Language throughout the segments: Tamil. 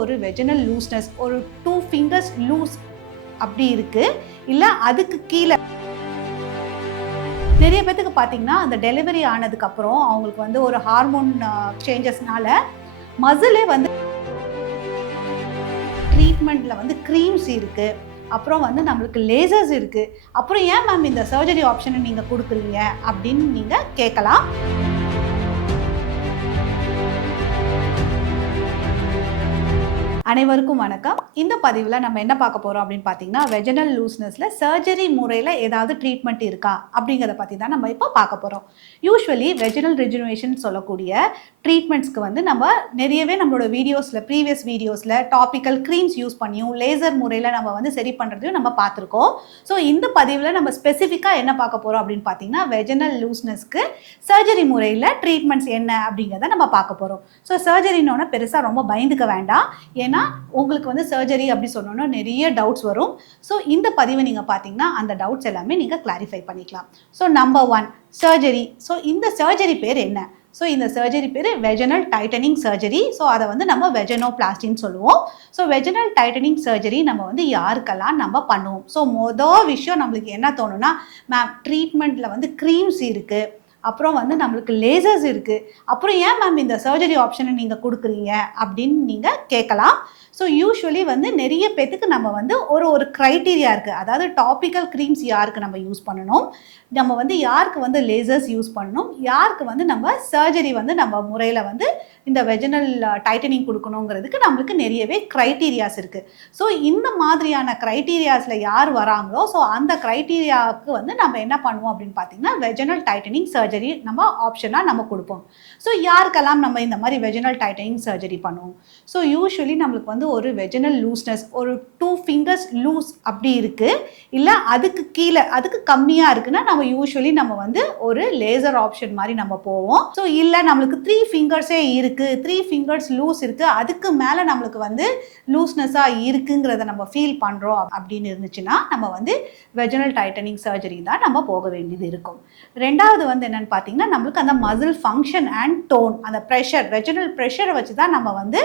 ஒரு வெஜினல் லூஸ்னஸ், ஒரு 2 fingers லூஸ் அப்படி இருக்கு, இல்லை அதுக்கு கீழே. நிறைய பேத்துக்கு பார்த்தீங்கன்னா அந்த டெலிவரி ஆனதுக்கப்புறம் அவங்களுக்கு வந்து ஒரு ஹார்மோன் சேஞ்சஸ்னால மசிலே வந்து ட்ரீட்மெண்ட்டில் வந்து க்ரீம்ஸ் இருக்குது, அப்புறம் வந்து நம்மளுக்கு லேசர்ஸ் இருக்குது. அப்புறம் ஏன் மேம் இந்த சர்ஜரி ஆப்ஷனை நீங்கள் கொடுக்குறீங்க அப்படின்னு நீங்கள் கேட்கலாம். அனைவருக்கும் வணக்கம். இந்த பதிவில் நம்ம என்ன பார்க்க போகிறோம் அப்படின்னு பார்த்தீங்கன்னா, வெஜினல் லூஸ்னஸில் சர்ஜரி முறையில் ஏதாவது ட்ரீட்மெண்ட் இருக்கா அப்படிங்கிறத பற்றி தான் நம்ம இப்போ பார்க்க போகிறோம். யூஸ்வலி வெஜினல் ரிஜுனேஷன் சொல்லக்கூடிய ட்ரீட்மெண்ட்ஸ்க்கு வந்து நம்ம நிறையவே நம்மளோட ப்ரீவியஸ் வீடியோஸில் டாபிக்கல் க்ரீம்ஸ் யூஸ் பண்ணியும் லேசர் முறையில் நம்ம வந்து சரி பண்ணுறதையும் நம்ம பார்த்துருக்கோம். ஸோ இந்த பதிவில் நம்ம ஸ்பெசிஃபிக்காக என்ன பார்க்க போகிறோம் அப்படின்னு பார்த்தீங்கன்னா, வெஜினல் லூஸ்னஸ்க்கு சர்ஜரி முறையில் ட்ரீட்மெண்ட்ஸ் என்ன அப்படிங்கிறத நம்ம பார்க்க போகிறோம். ஸோ சர்ஜரினோட பெருசாக ரொம்ப பயந்துக்க வேண்டாம். ஏன்னா உங்களுக்கு வந்து சர்ஜரி அப்படி சொன்னோன்னா நிறைய டவுட்ஸ் வரும். ஸோ இந்த பதிவை நீங்கள் பார்த்தீங்கன்னா அந்த டவுட்ஸ் எல்லாமே நீங்கள் கிளாரிஃபை பண்ணிக்கலாம். So number 1, surgery. ஸோ இந்த சர்ஜரி பேர் என்ன? ஸோ இந்த சர்ஜரி பேர் வெஜினல் டைட்டனிங் சர்ஜரி. ஸோ அதை வந்து நம்ம வெஜினோபிளாஸ்டின்னு சொல்லுவோம். ஸோ வெஜினல் டைட்டனிங் சர்ஜரி நம்ம வந்து யாருக்கெல்லாம் நம்ம பண்ணுவோம்? ஸோ மொதல் விஷயம் நம்மளுக்கு என்ன தோணுன்னா, மேம் ட்ரீட்மெண்ட்டில் வந்து க்ரீம்ஸ் இருக்குது, அப்புறம் வந்து நம்மளுக்கு லேசர்ஸ் இருக்குது, அப்புறம் ஏன் மேம் இந்த சர்ஜரி ஆப்ஷனை நீங்கள் கொடுக்குறீங்க அப்படின்னு நீங்கள் கேட்கலாம். ஸோ யூஸ்வலி வந்து நிறைய பேத்துக்கு நம்ம வந்து ஒரு க்ரைட்டீரியா இருக்குது. அதாவது டாபிக்கல் க்ரீம்ஸ் யாருக்கு நம்ம யூஸ் பண்ணணும், நம்ம வந்து யாருக்கு வந்து லேசர்ஸ் யூஸ் பண்ணணும், யாருக்கு வந்து நம்ம சர்ஜரி வந்து நம்ம முறையில் வந்து இந்த வெஜினல் டைட்டனிங் கொடுக்கணுங்கிறதுக்கு நம்மளுக்கு நிறையவே க்ரைட்டீரியாஸ் இருக்குது. ஸோ இந்த மாதிரியான க்ரைட்டீரியாஸில் யார் வராங்களோ, ஸோ அந்த க்ரைட்டீரியாவுக்கு வந்து நம்ம என்ன பண்ணுவோம் அப்படின்னு பார்த்தீங்கன்னா, வெஜினல் டைட்டனிங் சர்ஜரி நம்ம ஆப்ஷனாக நம்ம கொடுப்போம். ஸோ யாருக்கெல்லாம் நம்ம இந்த மாதிரி வெஜினல் டைட்டனிங் சர்ஜரி பண்ணுவோம்? ஸோ யூஸ்வலி நம்மளுக்கு வந்து ஒரு வெஜினல் லூஸ்னஸ், ஒரு 2 fingers லூஸ் அப்படி இருக்குது, இல்லை அதுக்கு கீழே அதுக்கு கம்மியாக இருக்குன்னா நம்ம யூஸ்வலி நம்ம வந்து ஒரு லேசர் ஆப்ஷன் மாதிரி நம்ம போவோம். ஸோ இல்லை நம்மளுக்கு 3 fingers இருக்குது, 3 fingers லூஸ் இருக்குது, அதுக்கு மேலே நம்மளுக்கு வந்து லூஸ்னஸாக இருக்குங்கிறத நம்ம ஃபீல் பண்ணுறோம் அப்படின்னு இருந்துச்சுன்னா நம்ம வந்து வெஜினல் டைட்டனிங் சர்ஜரி தான் நம்ம போக வேண்டியது இருக்கும். ரெண்டாவது வந்து என்னென்னு பார்த்தீங்கன்னா, நம்மளுக்கு அந்த மசில் ஃபங்க்ஷன் அண்ட் டோன், அந்த ப்ரெஷர், வெஜினல் ப்ரெஷரை வச்சு தான் நம்ம வந்து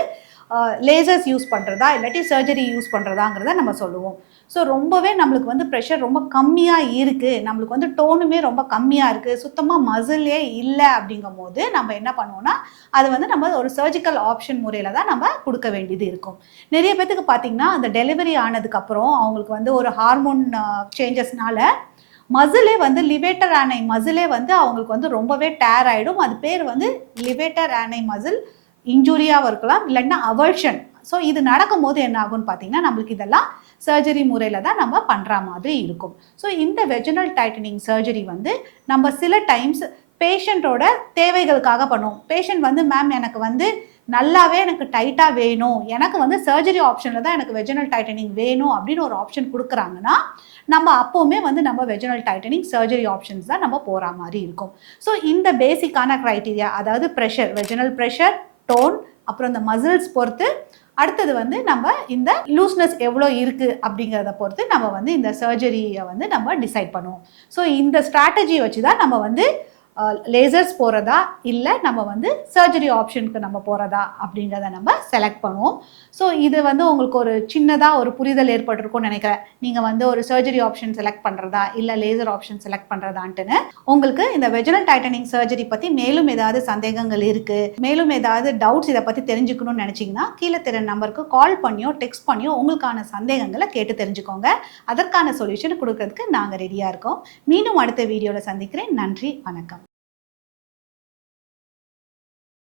லேசர்ஸ் யூஸ் பண்ணுறதா இல்லாட்டி சர்ஜரி யூஸ் பண்ணுறதாங்கிறத நம்ம சொல்லுவோம். ஸோ ரொம்பவே நம்மளுக்கு வந்து ப்ரெஷர் ரொம்ப கம்மியாக இருக்குது, நம்மளுக்கு வந்து டோனுமே ரொம்ப கம்மியாக இருக்குது, சுத்தமாக மசிலே இல்லை அப்படிங்கும் போது நம்ம என்ன பண்ணுவோம்னா, அது வந்து நம்ம ஒரு சர்ஜிக்கல் ஆப்ஷன் முறையில் தான் நம்ம கொடுக்க வேண்டியது இருக்கும். நிறைய பேத்துக்கு பார்த்திங்கன்னா அந்த டெலிவரி ஆனதுக்கப்புறம் அவங்களுக்கு வந்து ஒரு ஹார்மோன் சேஞ்சஸ்னால மசிலே வந்து லிவேட்டர் ஆனை மசிலே வந்து அவங்களுக்கு வந்து ரொம்பவே டேர் ஆகிடும். அது பேர் வந்து லிவேட்டர் ஆனை மசில் இன்ஜூரியாகவும் இருக்கலாம், இல்லைன்னா அவர்ஷன். ஸோ இது நடக்கும்போது என்ன ஆகும்னு பார்த்தீங்கன்னா, நம்மளுக்கு இதெல்லாம் சர்ஜரி முறையில் தான் நம்ம பண்ணுற மாதிரி இருக்கும். ஸோ இந்த வெஜினல் டைட்டனிங் சர்ஜரி வந்து நம்ம சில டைம்ஸ் பேஷண்ட்டோட தேவைகளுக்காக பண்ணுவோம். பேஷண்ட் வந்து மேம் எனக்கு வந்து நல்லாவே எனக்கு டைட்டாக வேணும், எனக்கு வந்து சர்ஜரி ஆப்ஷனில் தான் எனக்கு வெஜினல் டைட்டனிங் வேணும் அப்படின்னு ஒரு ஆப்ஷன் கொடுக்குறாங்கன்னா, நம்ம அப்போவுமே வந்து நம்ம வெஜினல் டைட்டனிங் சர்ஜரி ஆப்ஷன்ஸ் தான் நம்ம போகிற மாதிரி இருக்கும். ஸோ இந்த பேசிக்கான க்ரைட்டீரியா, அதாவது ப்ரெஷர், வெஜினல் ப்ரெஷர், டோன், அப்புறம் இந்த மசில்ஸ் பொறுத்து, அடுத்தது வந்து நம்ம இந்த லூஸ்னஸ் எவ்வளோ இருக்குது அப்படிங்கிறத பொறுத்து நம்ம வந்து இந்த சர்ஜரியை வந்து நம்ம டிசைட் பண்ணுவோம். ஸோ இந்த ஸ்ட்ராட்டஜி வச்சு தான் நம்ம வந்து லேசர்ஸ் போகிறதா இல்லை நம்ம வந்து சர்ஜரி ஆப்ஷனுக்கு நம்ம போகிறதா அப்படிங்கிறத நம்ம செலக்ட் பண்ணுவோம். ஸோ இது வந்து உங்களுக்கு ஒரு சின்னதாக ஒரு புரிதல் ஏற்பட்டிருக்கும்னு நினைக்கிறேன். நீங்கள் வந்து ஒரு சர்ஜரி ஆப்ஷன் செலக்ட் பண்ணுறதா இல்லை லேசர் ஆப்ஷன் செலக்ட் பண்ணுறதான்ட்டுன்னு. உங்களுக்கு இந்த வெஜினல் டைட்டனிங் சர்ஜரி பற்றி மேலும் ஏதாவது சந்தேகங்கள் இருக்குது, மேலும் ஏதாவது டவுட்ஸ் இதை பற்றி தெரிஞ்சுக்கணும்னு நினச்சிங்கன்னா கீழே தெரிய நம்பருக்கு கால் பண்ணியோ டெக்ஸ்ட் பண்ணியோ உங்களுக்கான சந்தேகங்களை கேட்டு தெரிஞ்சுக்கோங்க. அதற்கான சொல்யூஷன் கொடுக்கறதுக்கு நாங்கள் ரெடியாக இருக்கோம். மீண்டும் அடுத்த வீடியோவில் சந்திக்கிறேன். நன்றி, வணக்கம்.